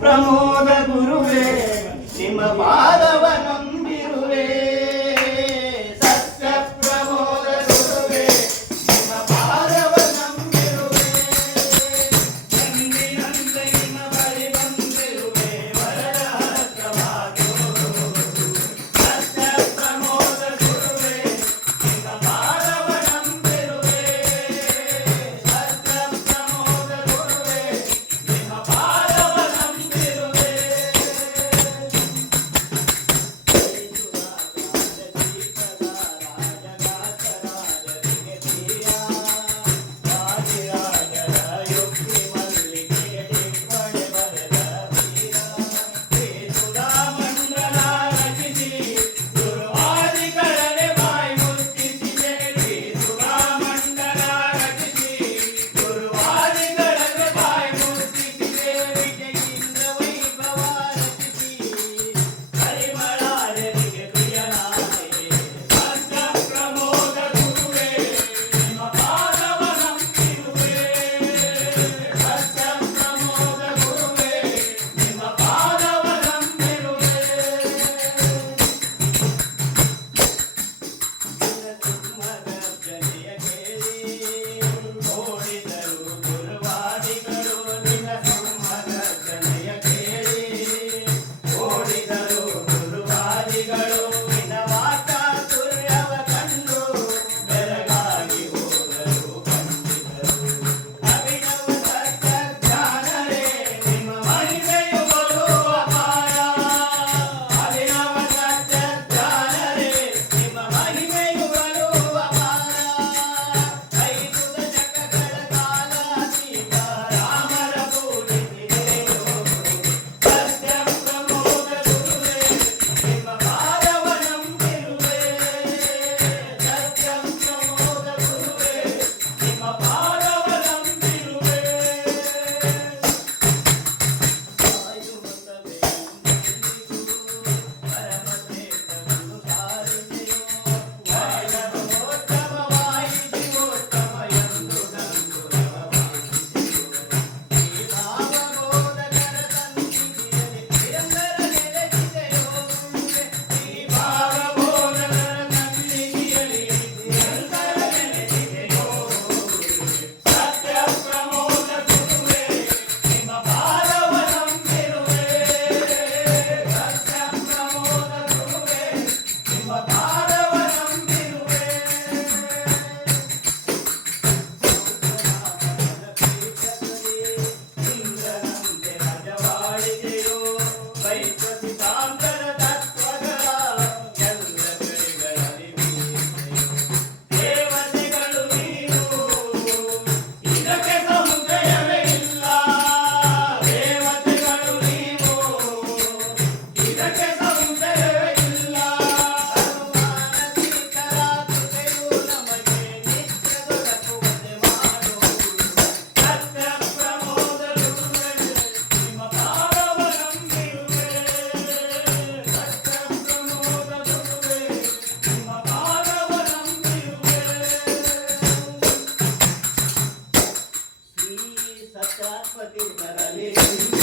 ಪ್ರಮೋದ ಗುರುವೇ ನಿಮ್ಮ Hallelujah.